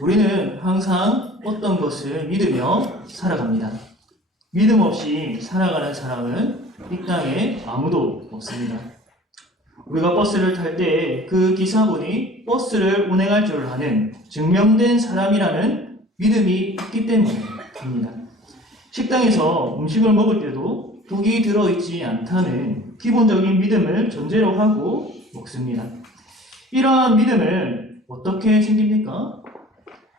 우리는 항상 어떤 것을 믿으며 살아갑니다. 믿음 없이 살아가는 사람은 이 땅에 아무도 없습니다. 우리가 버스를 탈 때 그 기사분이 버스를 운행할 줄 아는 증명된 사람이라는 믿음이 있기 때문에 합니다. 식당에서 음식을 먹을 때도 독이 들어있지 않다는 기본적인 믿음을 전제로 하고 먹습니다. 이러한 믿음은 어떻게 생깁니까?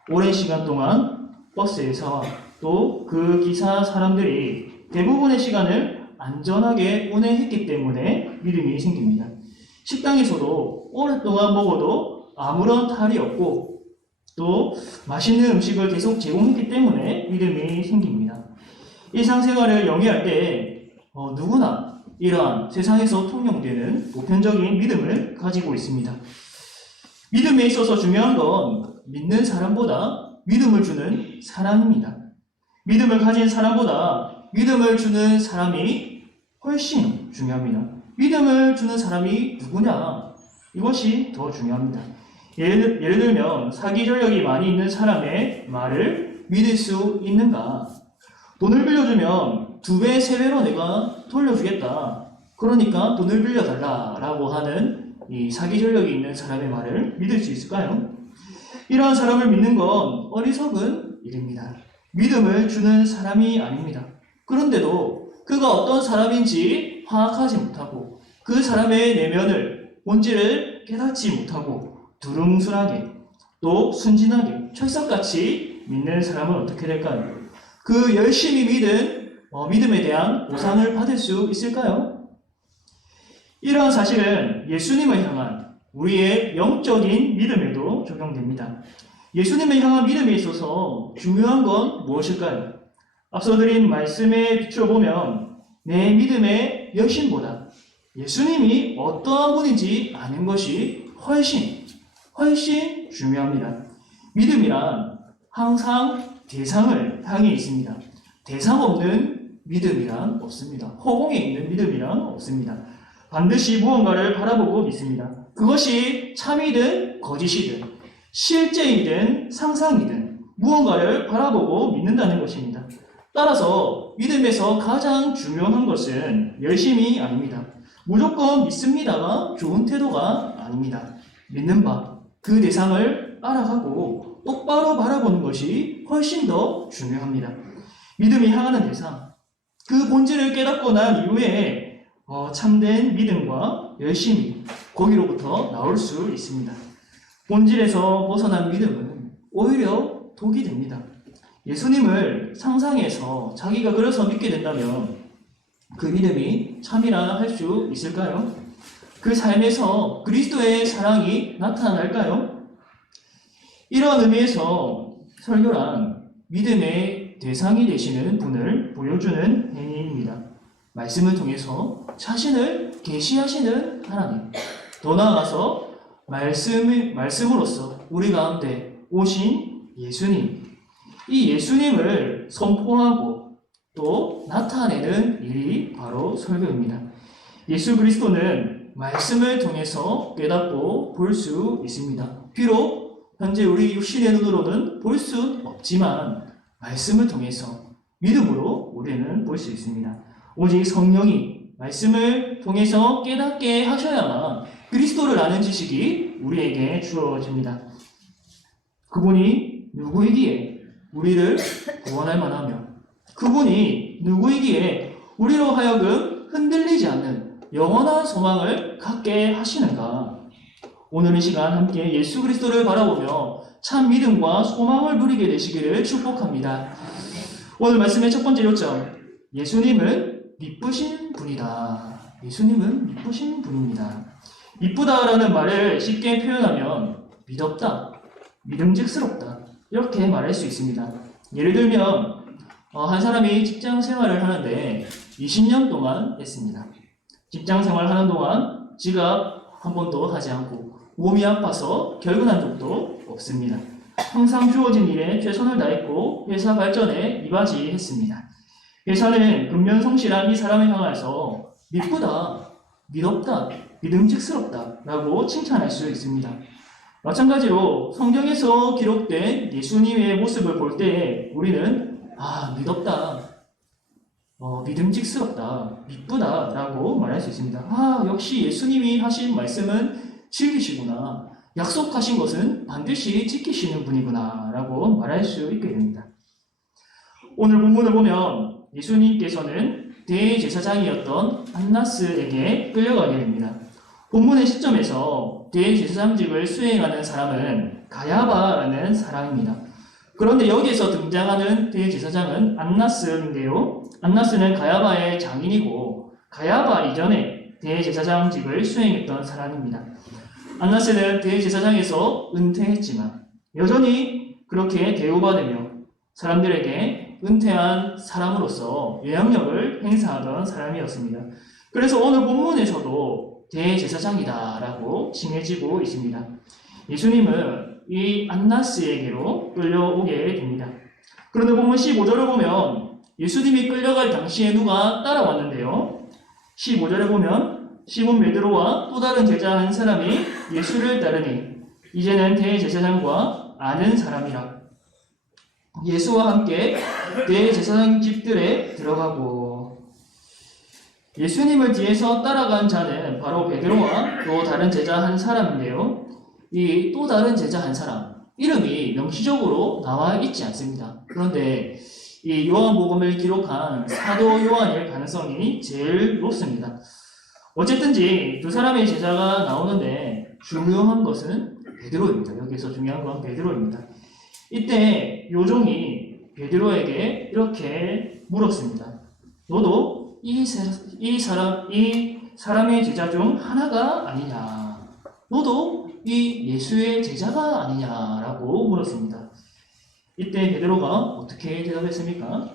오랜 시간 동안 버스에서 또 그 기사 사람들이 대부분의 시간을 안전하게 운행했기 때문에 믿음이 생깁니다. 식당에서도 오랫동안 먹어도 아무런 탈이 없고 또 맛있는 음식을 계속 제공했기 때문에 믿음이 생깁니다. 일상생활을 영위할 때 누구나 이러한 세상에서 통용되는 보편적인 믿음을 가지고 있습니다. 믿음에 있어서 중요한 건 믿는 사람보다 믿음을 주는 사람입니다. 믿음을 가진 사람보다 믿음을 주는 사람이 훨씬 중요합니다. 믿음을 주는 사람이 누구냐? 이것이 더 중요합니다. 예를 들면 사기 전력이 많이 있는 사람의 말을 믿을 수 있는가? 돈을 빌려주면 2배, 3배로 내가 돌려주겠다. 그러니까 돈을 빌려달라 라고 하는 이 사기 전력이 있는 사람의 말을 믿을 수 있을까요? 이러한 사람을 믿는 건 어리석은 일입니다. 믿음을 주는 사람이 아닙니다. 그런데도 그가 어떤 사람인지 파악하지 못하고 그 사람의 내면을, 본질을 깨닫지 못하고 두rum술하게 또 순진하게 철석같이 믿는 사람은 어떻게 될까요? 그 열심히 믿은 믿음에 대한 보상을 받을 수 있을까요? 이러한 사실은 예수님을 향한 우리의 영적인 믿음에도 적용됩니다. 예수님을 향한 믿음에 있어서 중요한 건 무엇일까요? 앞서 드린 말씀에 비춰보면 내 믿음의 여신보다 예수님이 어떠한 분인지 아는 것이 훨씬 중요합니다. 믿음이란 항상 대상을 향해 있습니다. 대상 없는 믿음이란 없습니다. 허공에 있는 믿음이란 없습니다. 반드시 무언가를 바라보고 믿습니다. 그것이 참이든 거짓이든 실제이든 상상이든 무언가를 바라보고 믿는다는 것입니다. 따라서 믿음에서 가장 중요한 것은 열심이 아닙니다. 무조건 믿습니다가 좋은 태도가 아닙니다. 믿는 바, 그 대상을 알아가고 똑바로 바라보는 것이 훨씬 더 중요합니다. 믿음이 향하는 대상, 그 본질을 깨닫고 난 이후에 참된 믿음과 열심이 거기로부터 나올 수 있습니다. 본질에서 벗어난 믿음은 오히려 독이 됩니다. 예수님을 상상해서 자기가 그래서 믿게 된다면 그 믿음이 참이라 할 수 있을까요? 그 삶에서 그리스도의 사랑이 나타날까요? 이런 의미에서 설교란 믿음의 대상이 되시는 분을 보여주는 행위입니다. 말씀을 통해서 자신을 계시하시는 하나님, 더 나아가서 말씀으로서 우리 가운데 오신 예수님, 이 예수님을 선포하고 또 나타내는 일이 바로 설교입니다. 예수 그리스도는 말씀을 통해서 깨닫고 볼 수 있습니다. 비록 현재 우리 육신의 눈으로는 볼 수 없지만 말씀을 통해서 믿음으로 우리는 볼 수 있습니다. 오직 성령이 말씀을 통해서 깨닫게 하셔야만 그리스도를 아는 지식이 우리에게 주어집니다. 그분이 누구이기에 우리를 구원할 만하며 그분이 누구이기에 우리로 하여금 흔들리지 않는 영원한 소망을 갖게 하시는가? 오늘 이 시간 함께 예수 그리스도를 바라보며 참 믿음과 소망을 누리게 되시기를 축복합니다. 오늘 말씀의 첫 번째 요점, 예수님은 미쁘신 분이다. 예수님은 미쁘신 분입니다. 미쁘다라는 말을 쉽게 표현하면 믿었다, 믿음직스럽다 이렇게 말할 수 있습니다. 예를 들면 한 사람이 직장 생활을 하는데 20년 동안 했습니다. 직장 생활하는 동안 지각 한 번도 하지 않고 몸이 아파서 결근한 적도 없습니다. 항상 주어진 일에 최선을 다했고 회사 발전에 이바지했습니다. 회사는 근면성실한 이 사람을 향해서 미쁘다, 믿었다, 믿음직스럽다 라고 칭찬할 수 있습니다. 마찬가지로 성경에서 기록된 예수님의 모습을 볼 때 우리는 믿었다, 믿음직스럽다, 미쁘다 라고 말할 수 있습니다. 역시 예수님이 하신 말씀은 진리시구나, 약속하신 것은 반드시 지키시는 분이구나 라고 말할 수 있게 됩니다. 오늘 본문을 보면 예수님께서는 대제사장이었던 안나스에게 끌려가게 됩니다. 본문의 시점에서 대제사장직을 수행하는 사람은 가야바라는 사람입니다. 그런데 여기에서 등장하는 대제사장은 안나스인데요. 안나스는 가야바의 장인이고 가야바 이전에 대제사장직을 수행했던 사람입니다. 안나스는 대제사장에서 은퇴했지만 여전히 그렇게 대우받으며 사람들에게 은퇴한 사람으로서 영향력을 행사하던 사람이었습니다. 그래서 오늘 본문에서도 대제사장이다라고 칭해지고 있습니다. 예수님은 이 안나스에게로 끌려오게 됩니다. 그런데 본문 15절을 보면 예수님이 끌려갈 당시에 누가 따라왔는데요. 15절에 보면 시몬 베드로와 또 다른 제자 한 사람이 예수를 따르니 이제는 대제사장과 아는 사람이라 예수와 함께 대제사장 집들에 들어가고, 예수님을 뒤에서 따라간 자는 바로 베드로와 또 다른 제자 한 사람인데요. 이 또 다른 제자 한 사람, 이름이 명시적으로 나와 있지 않습니다. 그런데 이 요한복음을 기록한 사도 요한일 가능성이 제일 높습니다. 어쨌든지 두 사람의 제자가 나오는데 중요한 것은 베드로입니다. 여기서 중요한 건 베드로입니다. 이때 요종이 베드로에게 이렇게 물었습니다. 너도 이 사람의 제자 중 하나가 아니냐? 너도 이 예수의 제자가 아니냐라고 물었습니다. 이때 베드로가 어떻게 대답했습니까?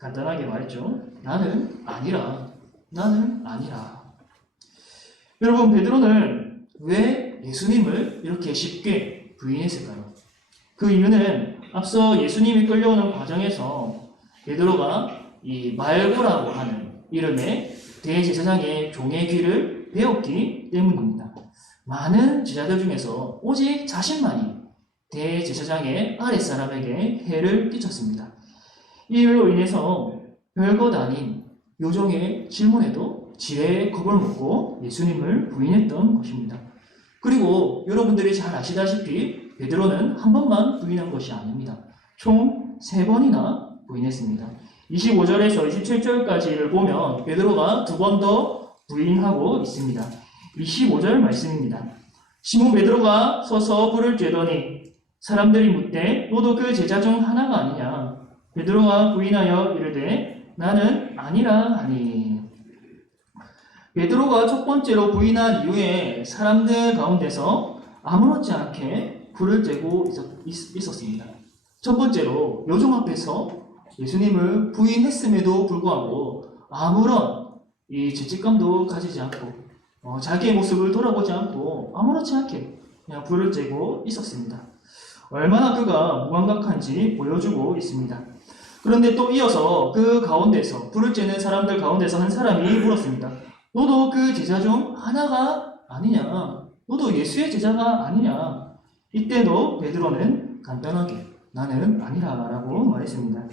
간단하게 말했죠. 나는 아니라. 나는 아니라. 여러분, 베드로는 왜 예수님을 이렇게 쉽게 부인했을까요? 그 이유는 앞서 예수님이 끌려오는 과정에서 베드로가 이 말고라고 하는 이름의 대제사장의 종의 귀를 배웠기 때문입니다. 많은 제자들 중에서 오직 자신만이 대제사장의 아랫사람에게 해를 끼쳤습니다. 이 일로 인해서 별것 아닌 요종의 질문에도 지레 겁을 먹고 예수님을 부인했던 것입니다. 그리고 여러분들이 잘 아시다시피 베드로는 한 번만 부인한 것이 아닙니다. 총 3번이나 부인했습니다. 25절에서 27절까지를 보면 베드로가 2번 더 부인하고 있습니다. 25절 말씀입니다. 시몬 베드로가 서서 불을 쬐더니 사람들이 묻되 너도 그 제자 중 하나가 아니냐? 베드로가 부인하여 이르되 나는 아니라 하니. 베드로가 첫 번째로 부인한 이후에 사람들 가운데서 아무렇지 않게 불을 쬐고 있었습니다. 첫 번째로 요종 앞에서 예수님을 부인했음에도 불구하고 아무런 이 죄책감도 가지지 않고 자기의 모습을 돌아보지 않고 아무렇지 않게 그냥 불을 쬐고 있었습니다. 얼마나 그가 무감각한지 보여주고 있습니다. 그런데 또 이어서 그 가운데서 불을 쬐는 사람들 가운데서 한 사람이 물었습니다. 너도 그 제자 중 하나가 아니냐? 너도 예수의 제자가 아니냐? 이때도 베드로는 간단하게 나는 아니라 라고 말했습니다.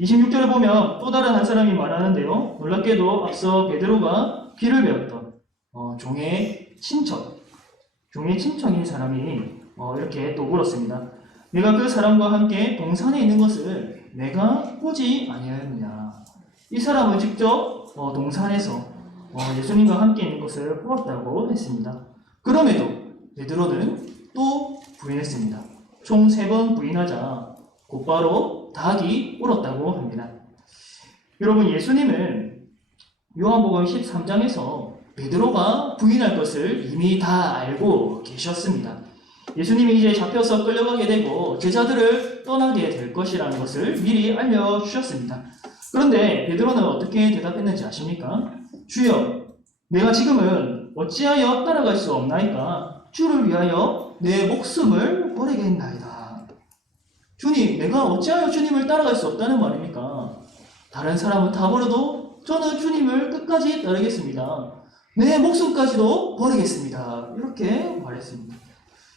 26절에 보면 또 다른 한 사람이 말하는데요. 놀랍게도 앞서 베드로가 귀를 배웠던 종의 친척인 사람이 이렇게 또 물었습니다. 내가 그 사람과 함께 동산에 있는 것을 내가 보지 아니하였느냐? 이 사람은 직접 동산에서 예수님과 함께 있는 것을 보았다고 했습니다. 그럼에도 베드로는 또 부인했습니다. 총 3번 부인하자 곧바로 닭이 울었다고 합니다. 여러분, 예수님은 요한복음 13장에서 베드로가 부인할 것을 이미 다 알고 계셨습니다. 예수님이 이제 잡혀서 끌려가게 되고 제자들을 떠나게 될 것이라는 것을 미리 알려주셨습니다. 그런데 베드로는 어떻게 대답했는지 아십니까? 주여, 내가 지금은 어찌하여 따라갈 수 없나이까? 주를 위하여 내 목숨을 버리겠나이다. 주님, 내가 어찌하여 주님을 따라갈 수 없다는 말입니까? 다른 사람은 다 버려도 저는 주님을 끝까지 따르겠습니다. 내 목숨까지도 버리겠습니다. 이렇게 말했습니다.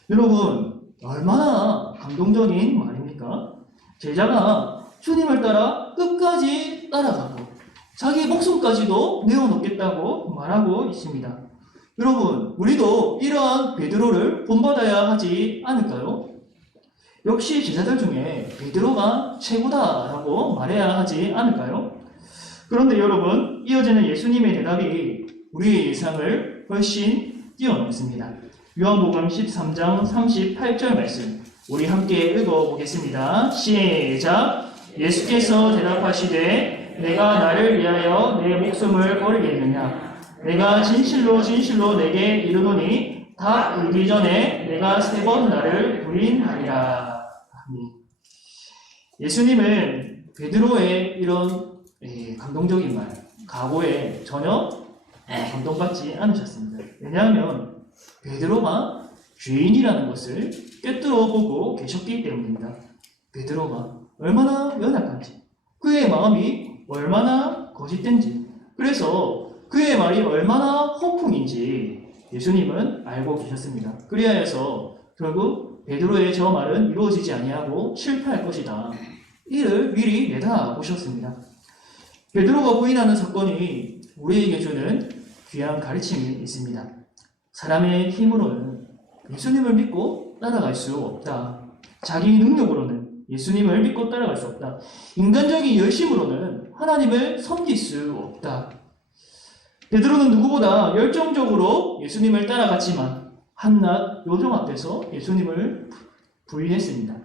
여러분, 얼마나 감동적인 말입니까? 제자가 주님을 따라 끝까지 따라가고 자기 목숨까지도 내어놓겠다고 말하고 있습니다. 여러분, 우리도 이러한 베드로를 본받아야 하지 않을까요? 역시 제자들 중에 베드로가 최고다라고 말해야 하지 않을까요? 그런데 여러분, 이어지는 예수님의 대답이 우리의 예상을 훨씬 뛰어넘습니다. 요한복음 13장 38절 말씀 우리 함께 읽어보겠습니다. 시작! 예수께서 대답하시되 내가 나를 위하여 내 목숨을 버리겠느냐? 내가 진실로 진실로 내게 이르노니 다 울기 전에 내가 3번 나를 부인하리라. 예수님은 베드로의 이런 감동적인 말, 각오에 전혀 감동받지 않으셨습니다. 왜냐하면 베드로가 죄인이라는 것을 꿰뚫어 보고 계셨기 때문입니다. 베드로가 얼마나 연약한지, 그의 마음이 얼마나 거짓된지, 그래서 그의 말이 얼마나 허풍인지 예수님은 알고 계셨습니다. 그리하여서 결국 베드로의 저 말은 이루어지지 아니하고 실패할 것이다. 이를 미리 내다보셨습니다. 베드로가 부인하는 사건이 우리에게 주는 귀한 가르침이 있습니다. 사람의 힘으로는 예수님을 믿고 따라갈 수 없다. 자기 능력으로는 예수님을 믿고 따라갈 수 없다. 인간적인 열심으로는 하나님을 섬길 수 없다. 베드로는 누구보다 열정적으로 예수님을 따라갔지만 한낱 요정 앞에서 예수님을 부인했습니다.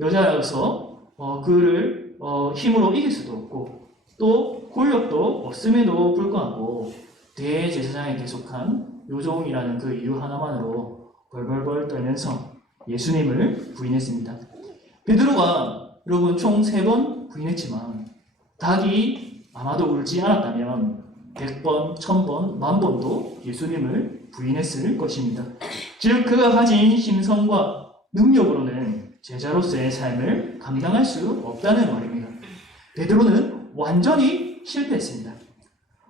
여자여서 그를 힘으로 이길 수도 없고 또 권력도 없음에도 불구하고 대제사장에 계속한 요정이라는 그 이유 하나만으로 벌벌벌 떨면서 예수님을 부인했습니다. 베드로가 여러분 총 3번 부인했지만 닭이 아마도 울지 않았다면 100번, 1000번, 10,000번도 예수님을 부인했을 것입니다. 즉 그가 가진 심성과 능력으로는 제자로서의 삶을 감당할 수 없다는 말입니다. 베드로는 완전히 실패했습니다.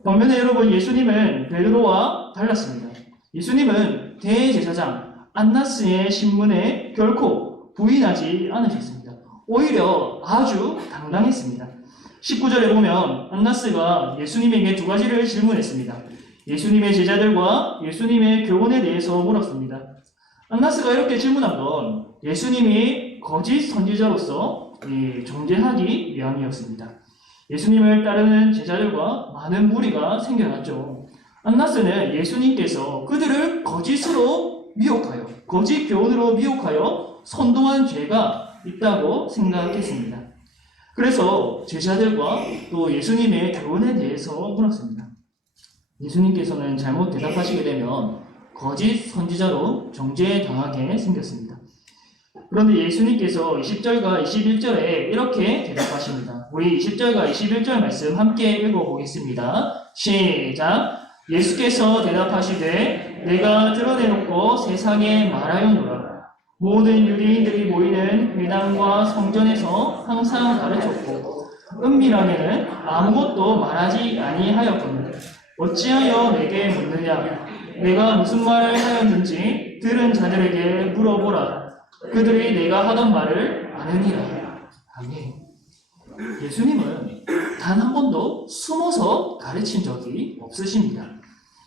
반면에 여러분 예수님은 베드로와 달랐습니다. 예수님은 대제사장 안나스의 신문에 결코 부인하지 않으셨습니다. 오히려 아주 당당했습니다. 19절에 보면 안나스가 예수님에게 2가지를 질문했습니다. 예수님의 제자들과 예수님의 교훈에 대해서 물었습니다. 안나스가 이렇게 질문한 건 예수님이 거짓 선지자로서 정죄하기 위함이었습니다. 예수님을 따르는 제자들과 많은 무리가 생겨났죠. 안나스는 예수님께서 그들을 거짓으로 미혹하여, 거짓 교훈으로 미혹하여 선동한 죄가 있다고 생각했습니다. 그래서 제자들과 또 예수님의 교훈에 대해서 물었습니다. 예수님께서는 잘못 대답하시게 되면 거짓 선지자로 정죄당하게 생겼습니다. 그런데 예수님께서 20절과 21절에 이렇게 대답하십니다. 우리 20절과 21절 말씀 함께 읽어보겠습니다. 시작! 예수께서 대답하시되 내가 드러내놓고 세상에 말하였노라. 모든 유대인들이 모이는 회당과 성전에서 항상 가르쳤고 은밀하게는 아무것도 말하지 아니하였거늘 어찌하여 내게 묻느냐? 내가 무슨 말을 하였는지 들은 자들에게 물어보라. 그들이 내가 하던 말을 아느니라. 아멘. 예수님은 단 한 번도 숨어서 가르친 적이 없으십니다.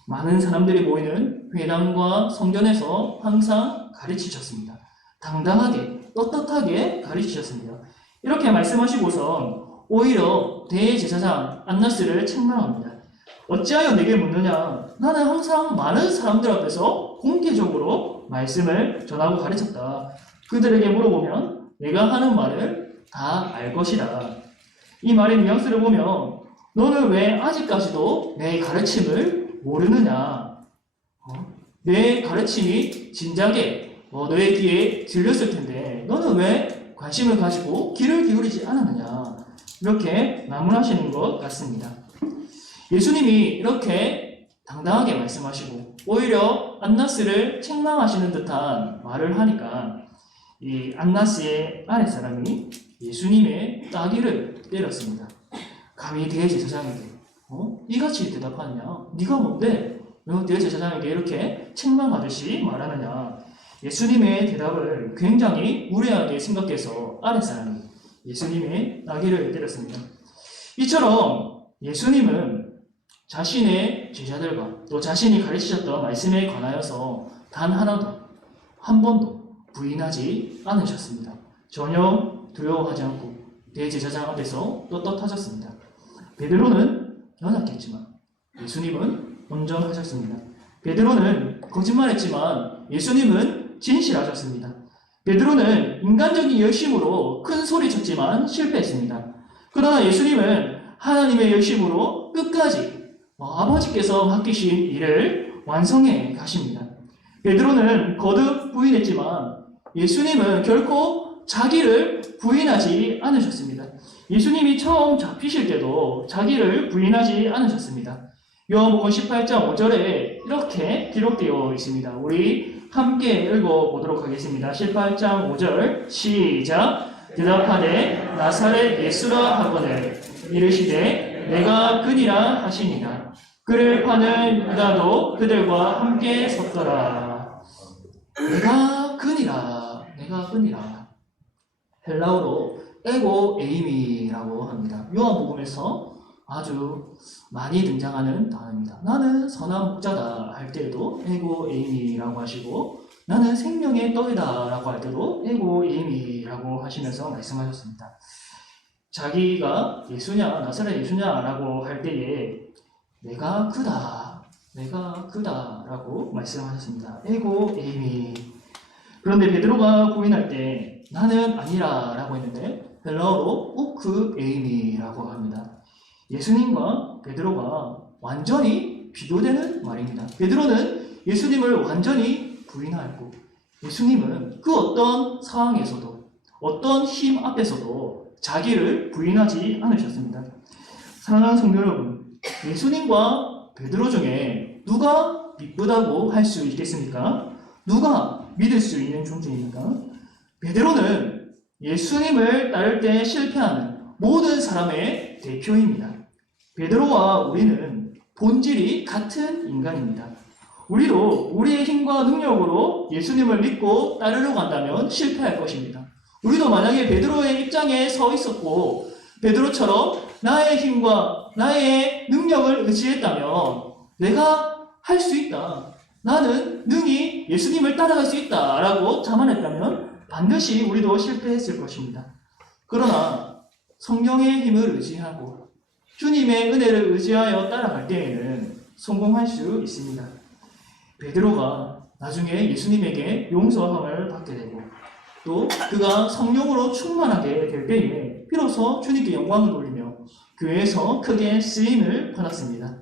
많은 사람들이 모이는 회당과 성전에서 항상 가르치셨습니다. 당당하게, 떳떳하게 가르치셨습니다. 이렇게 말씀하시고선 오히려 대제사장 안나스를 책망합니다. 어찌하여 내게 묻느냐? 나는 항상 많은 사람들 앞에서 공개적으로 말씀을 전하고 가르쳤다. 그들에게 물어보면 내가 하는 말을 다 알 것이다. 이 말의 뉘앙스를 보면 너는 왜 아직까지도 내 가르침을 모르느냐? 내 가르침이 진작에 너의 귀에 들렸을 텐데 너는 왜 관심을 가지고 귀를 기울이지 않았느냐? 이렇게 나무라시는 것 같습니다. 예수님이 이렇게 당당하게 말씀하시고 오히려 안나스를 책망하시는 듯한 말을 하니까 이 안나스의 아랫사람이 예수님의 따귀를 때렸습니다. 감히 대제사장에게 이같이 대답하느냐? 네가 뭔데 대제사장에게 이렇게 책망하듯이 말하느냐? 예수님의 대답을 굉장히 무례하게 생각해서 아랫사람이 예수님의 나귀를 때렸습니다. 이처럼 예수님은 자신의 제자들과 또 자신이 가르치셨던 말씀에 관하여서 단 하나도, 한 번도 부인하지 않으셨습니다. 전혀 두려워하지 않고 대제사장 앞에서 떳떳하셨습니다. 베드로는 연약했지만 예수님은 온전하셨습니다. 베드로는 거짓말했지만 예수님은 진실하셨습니다. 베드로는 인간적인 열심으로 큰 소리 쳤지만 실패했습니다. 그러나 예수님은 하나님의 열심으로 끝까지 아버지께서 맡기신 일을 완성해 가십니다. 베드로는 거듭 부인했지만 예수님은 결코 자기를 부인하지 않으셨습니다. 예수님이 처음 잡히실 때도 자기를 부인하지 않으셨습니다. 요한복음 18장 5절에 이렇게 기록되어 있습니다. 우리 함께 읽어보도록 하겠습니다. 18장 5절 시작. 대답하되 나사렛 예수라 하거늘 이르시되 내가 그니라 하시니라. 그를 파는 유다도 그들과 함께 섰더라. 내가 그니라. 헬라어로 에고 에이미라고 합니다. 요한복음에서 아주 많이 등장하는 단어입니다. 나는 선한 목자다 할 때도 에고 에이미라고 하시고, 나는 생명의 떡이다 라고 할 때도 에고 에이미라고 하시면서 말씀하셨습니다. 자기가 예수냐, 나사렛 예수냐 라고 할 때에 내가 그다 라고 말씀하셨습니다. 에고 에이미. 그런데 베드로가 부인할 때 나는 아니라 라고 했는데 헬라어로 우크 에이미라고 합니다. 예수님과 베드로가 완전히 비교되는 말입니다. 베드로는 예수님을 완전히 부인하였고 예수님은 그 어떤 상황에서도 어떤 힘 앞에서도 자기를 부인하지 않으셨습니다. 사랑하는 성도 여러분, 예수님과 베드로 중에 누가 이쁘다고 할 수 있겠습니까? 누가 믿을 수 있는 존재입니까? 베드로는 예수님을 따를 때 실패하는 모든 사람의 대표입니다. 베드로와 우리는 본질이 같은 인간입니다. 우리도 우리의 힘과 능력으로 예수님을 믿고 따르려고 한다면 실패할 것입니다. 우리도 만약에 베드로의 입장에 서 있었고 베드로처럼 나의 힘과 나의 능력을 의지했다면 내가 할 수 있다, 나는 능히 예수님을 따라갈 수 있다 라고 자만했다면 반드시 우리도 실패했을 것입니다. 그러나 성령의 힘을 의지하고 주님의 은혜를 의지하여 따라갈 때에는 성공할 수 있습니다. 베드로가 나중에 예수님에게 용서함을 받게 되고 또 그가 성령으로 충만하게 될 때에 비로소 주님께 영광을 돌리며 교회에서 크게 쓰임을 받았습니다.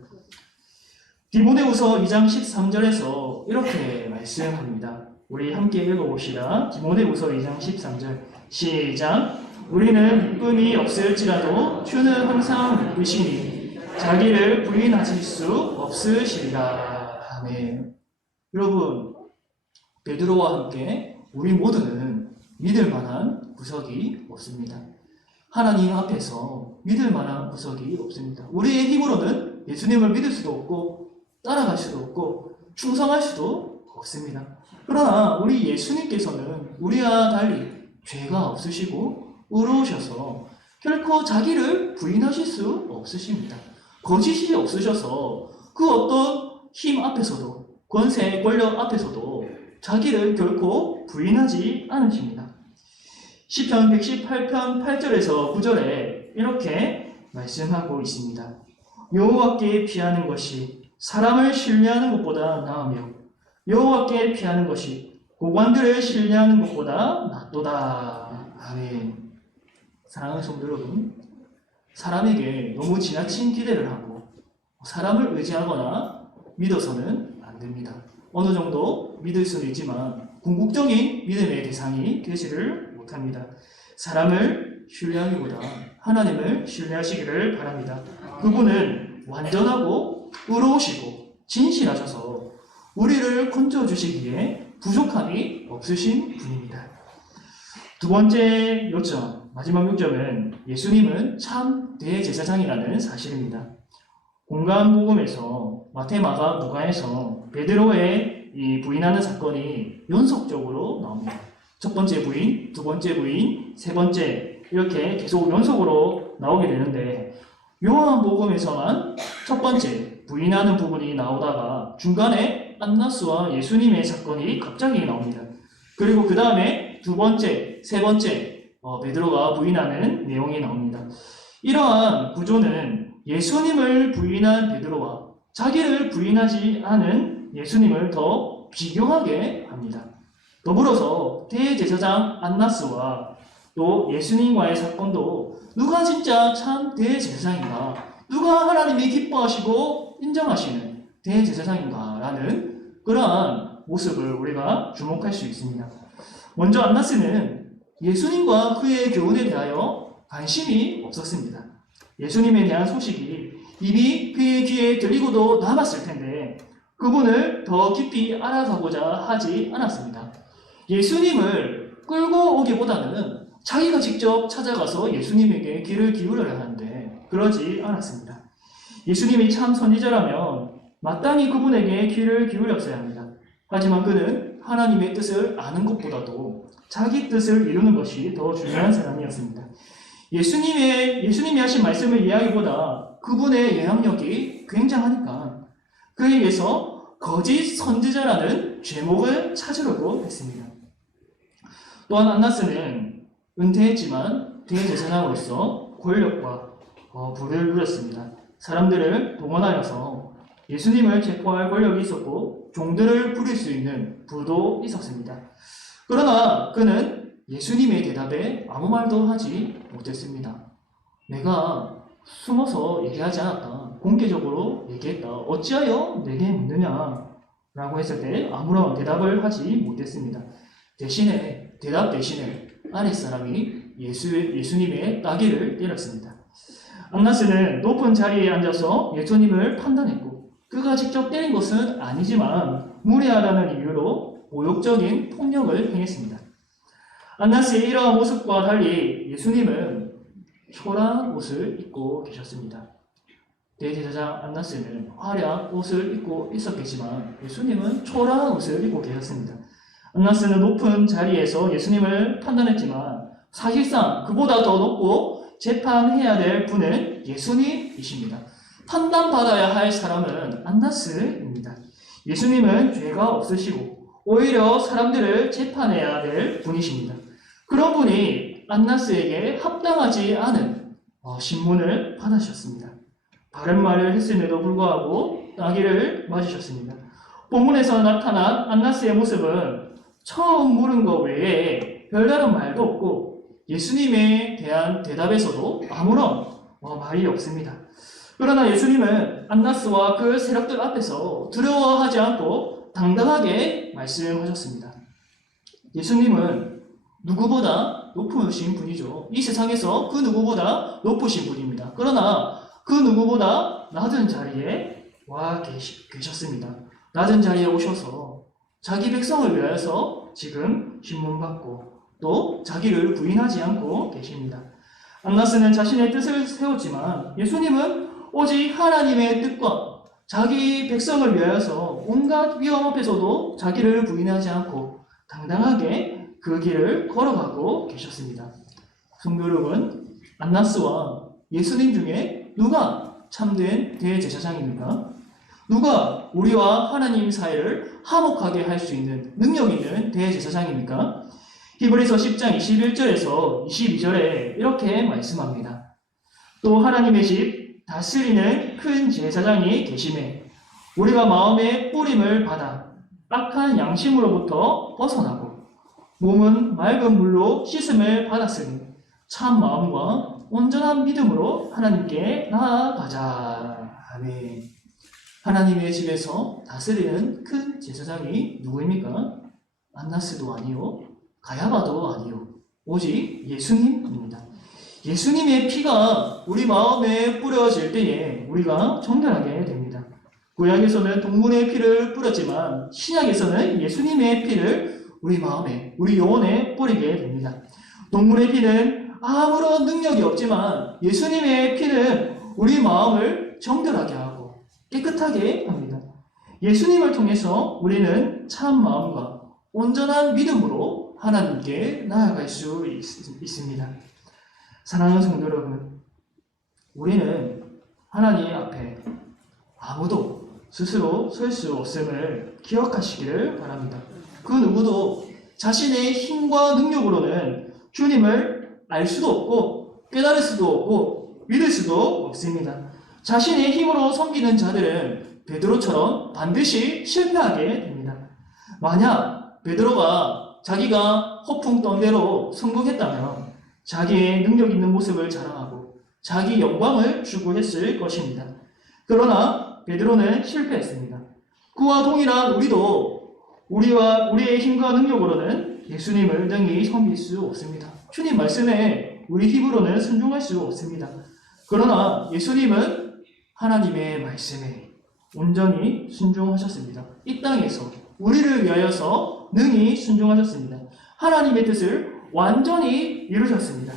디모데후서 2장 13절에서 이렇게 말씀합니다. 우리 함께 읽어봅시다. 디모데후서 2장 13절 시작. 우리는 믿음이 없을지라도 주는 항상 믿으시니 자기를 부인하실 수 없으시리라. 아멘. 여러분, 베드로와 함께 우리 모두는 믿을 만한 구석이 없습니다. 하나님 앞에서 믿을 만한 구석이 없습니다. 우리의 힘으로는 예수님을 믿을 수도 없고 따라갈 수도 없고 충성할 수도 없습니다. 그러나 우리 예수님께서는 우리와 달리 죄가 없으시고 의로우셔서 결코 자기를 부인하실 수 없으십니다. 거짓이 없으셔서 그 어떤 힘 앞에서도 권세, 권력 앞에서도 자기를 결코 부인하지 않으십니다. 시편 118편 8절에서 9절에 이렇게 말씀하고 있습니다. 여호와께 피하는 것이 사람을 신뢰하는 것보다 나으며 여호와께 피하는 것이 고관들을 신뢰하는 것보다 낫도다. 아멘. 사랑하는 성도 여러분, 사람에게 너무 지나친 기대를 하고 사람을 의지하거나 믿어서는 안 됩니다. 어느 정도 믿을 수는 있지만 궁극적인 믿음의 대상이 되지를 못합니다. 사람을 신뢰하기보다 하나님을 신뢰하시기를 바랍니다. 그분은 완전하고 의로우시고 진실하셔서 우리를 건져주시기에 부족함이 없으신 분입니다. 두 번째 요점, 마지막 요점은 예수님은 참 대제사장이라는 사실입니다. 공간 복음에서 마태, 마가, 누가에서 베드로의 이 부인하는 사건이 연속적으로 나옵니다. 첫 번째 부인, 두 번째 부인, 세 번째 이렇게 계속 연속으로 나오게 되는데 요한복음에서만 첫 번째 부인하는 부분이 나오다가 중간에 안나스와 예수님의 사건이 갑자기 나옵니다. 그리고 그 다음에 두 번째, 세 번째 베드로가 부인하는 내용이 나옵니다. 이러한 구조는 예수님을 부인한 베드로와 자기를 부인하지 않은 예수님을 더 비교하게 합니다. 더불어서 대제사장 안나스와 또 예수님과의 사건도 누가 진짜 참 대제사장인가, 누가 하나님이 기뻐하시고 인정하시는 대제사장인가 라는 그러한 모습을 우리가 주목할 수 있습니다. 먼저 안나스는 예수님과 그의 교훈에 대하여 관심이 없었습니다. 예수님에 대한 소식이 이미 그의 귀에 들리고도 남았을 텐데 그분을 더 깊이 알아가고자 하지 않았습니다. 예수님을 끌고 오기보다는 자기가 직접 찾아가서 예수님에게 귀를 기울여야 하는데 그러지 않았습니다. 예수님이 참 선지자라면 마땅히 그분에게 귀를 기울였어야 합니다. 하지만 그는 하나님의 뜻을 아는 것보다도 자기 뜻을 이루는 것이 더 중요한 사람이었습니다. 예수님이 하신 말씀을 이해하기보다 그분의 영향력이 굉장하니까 그에 의해서 거짓 선지자라는 죄목을 찾으려고 했습니다. 또한 안나스는 은퇴했지만 대제사장으로서 권력과 부를 누렸습니다. 사람들을 동원하여서 예수님을 체포할 권력이 있었고 종들을 부릴 수 있는 부도 있었습니다. 그러나 그는 예수님의 대답에 아무 말도 하지 못했습니다. 내가 숨어서 얘기하지 않았다. 공개적으로 얘기했다. 어찌하여 내게 묻느냐? 라고 했을 때 아무런 대답을 하지 못했습니다. 대답 대신에 아랫사람이 예수님의 따귀를 때렸습니다. 안나스는 높은 자리에 앉아서 예수님을 판단했고 그가 직접 때린 것은 아니지만 무례하다는 이유로 모욕적인 폭력을 행했습니다. 안나스의 이러한 모습과 달리 예수님은 초라한 옷을 입고 계셨습니다. 대제사장 안나스는 화려한 옷을 입고 있었겠지만 예수님은 초라한 옷을 입고 계셨습니다. 안나스는 높은 자리에서 예수님을 판단했지만 사실상 그보다 더 높고 재판해야 될 분은 예수님이십니다. 판단받아야 할 사람은 안나스입니다. 예수님은 죄가 없으시고 오히려 사람들을 재판해야 될 분이십니다. 그런 분이 안나스에게 합당하지 않은 신문을 받으셨습니다. 바른 말을 했음에도 불구하고 따귀를 맞으셨습니다. 본문에서 나타난 안나스의 모습은 처음 물은 것 외에 별다른 말도 없고 예수님에 대한 대답에서도 아무런 말이 없습니다. 그러나 예수님은 안나스와 그 세력들 앞에서 두려워하지 않고 당당하게 말씀하셨습니다. 예수님은 누구보다 높으신 분이죠. 이 세상에서 그 누구보다 높으신 분입니다. 그러나 그 누구보다 낮은 자리에 와 계셨습니다. 낮은 자리에 오셔서 자기 백성을 위하여서 지금 신문받고 또 자기를 부인하지 않고 계십니다. 안나스는 자신의 뜻을 세웠지만 예수님은 오직 하나님의 뜻과 자기 백성을 위하여서 온갖 위험 앞에서도 자기를 부인하지 않고 당당하게 그 길을 걸어가고 계셨습니다. 성도 여러분, 안나스와 예수님 중에 누가 참된 대제사장입니까? 누가 우리와 하나님 사이를 화목하게 할 수 있는 능력 있는 대제사장입니까? 히브리서 10장 21절에서 22절에 이렇게 말씀합니다. 또 하나님의 집 다스리는 큰 제사장이 계심에 우리가 마음의 뿌림을 받아 악한 양심으로부터 벗어나고 몸은 맑은 물로 씻음을 받았으니 참 마음과 온전한 믿음으로 하나님께 나아가자. 아멘. 하나님의 집에서 다스리는 큰 제사장이 누구입니까? 안나스도 아니요, 가야바도 아니요, 오직 예수님입니다. 예수님의 피가 우리 마음에 뿌려질 때에 우리가 정결하게 됩니다. 구약에서는 동물의 피를 뿌렸지만 신약에서는 예수님의 피를 우리 마음에, 우리 영혼에 뿌리게 됩니다. 동물의 피는 아무런 능력이 없지만 예수님의 피는 우리 마음을 정결하게 하고 깨끗하게 합니다. 예수님을 통해서 우리는 참 마음과 온전한 믿음으로 하나님께 나아갈 수 있습니다. 사랑하는 성도 여러분, 우리는 하나님 앞에 아무도 스스로 설 수 없음을 기억하시기를 바랍니다. 그 누구도 자신의 힘과 능력으로는 주님을 알 수도 없고 깨달을 수도 없고 믿을 수도 없습니다. 자신의 힘으로 섬기는 자들은 베드로처럼 반드시 실패하게 됩니다. 만약 베드로가 자기가 허풍 떤 대로 성공했다면 자기의 능력 있는 모습을 자랑하고 자기 영광을 추구했을 것입니다. 그러나 베드로는 실패했습니다. 그와 동일한 우리도 우리의 힘과 능력으로는 예수님을 능히 섬길 수 없습니다. 주님 말씀에 우리 힘으로는 순종할 수 없습니다. 그러나 예수님은 하나님의 말씀에 온전히 순종하셨습니다. 이 땅에서 우리를 위하여서 능히 순종하셨습니다. 하나님의 뜻을 완전히 이루셨습니다.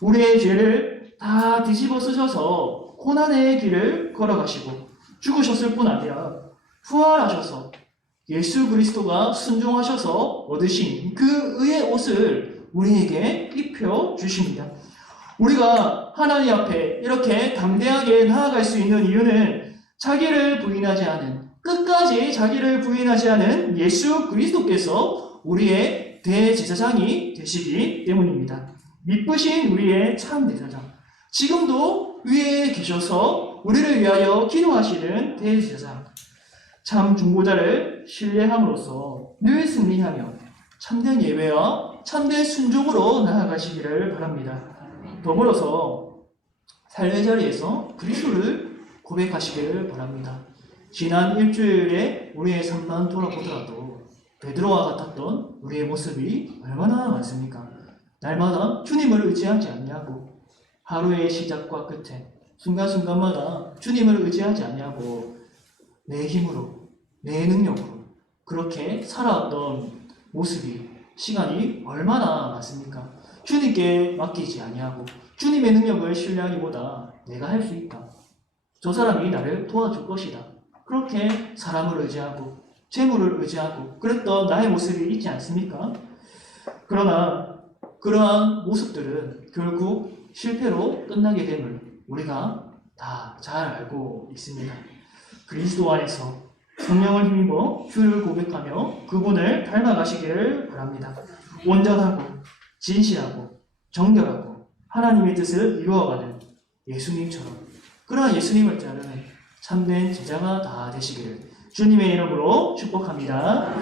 우리의 죄를 다 뒤집어 쓰셔서 고난의 길을 걸어가시고 죽으셨을 뿐 아니라 부활하셔서 예수 그리스도가 순종하셔서 얻으신 그 의의 옷을 우리에게 입혀 주십니다. 우리가 하나님 앞에 이렇게 담대하게 나아갈 수 있는 이유는 자기를 부인하지 않은, 끝까지 자기를 부인하지 않은 예수 그리스도께서 우리의 대제사장이 되시기 때문입니다. 미쁘신 우리의 참 제사장, 지금도 위에 계셔서 우리를 위하여 기도하시는 대제사장, 참 중보자를 신뢰함으로써 늘 승리하며 참된 예배와 참된 순종으로 나아가시기를 바랍니다. 더불어서 삶의 자리에서 그리스도를 고백하시기를 바랍니다. 지난 일주일에 우리의 삶만 돌아보더라도 베드로와 같았던 우리의 모습이 얼마나 많습니까? 날마다 주님을 의지하지 않냐고, 하루의 시작과 끝에 순간순간마다 주님을 의지하지 않냐고 내 힘으로, 내 능력으로 그렇게 살아왔던 모습이 시간이 얼마나 많습니까? 주님께 맡기지 아니하고 주님의 능력을 신뢰하기보다 내가 할 수 있다, 저 사람이 나를 도와줄 것이다, 그렇게 사람을 의지하고 재물을 의지하고 그랬던 나의 모습이 있지 않습니까? 그러나 그러한 모습들은 결국 실패로 끝나게 됨을 우리가 다 잘 알고 있습니다. 그리스도 안에서 성령을 힘입어 주를 고백하며 그분을 닮아가시기를 바랍니다. 온전하고 진실하고 정결하고 하나님의 뜻을 이루어가는 예수님처럼, 그러한 예수님을 따르는 참된 제자가 다 되시기를 주님의 이름으로 축복합니다.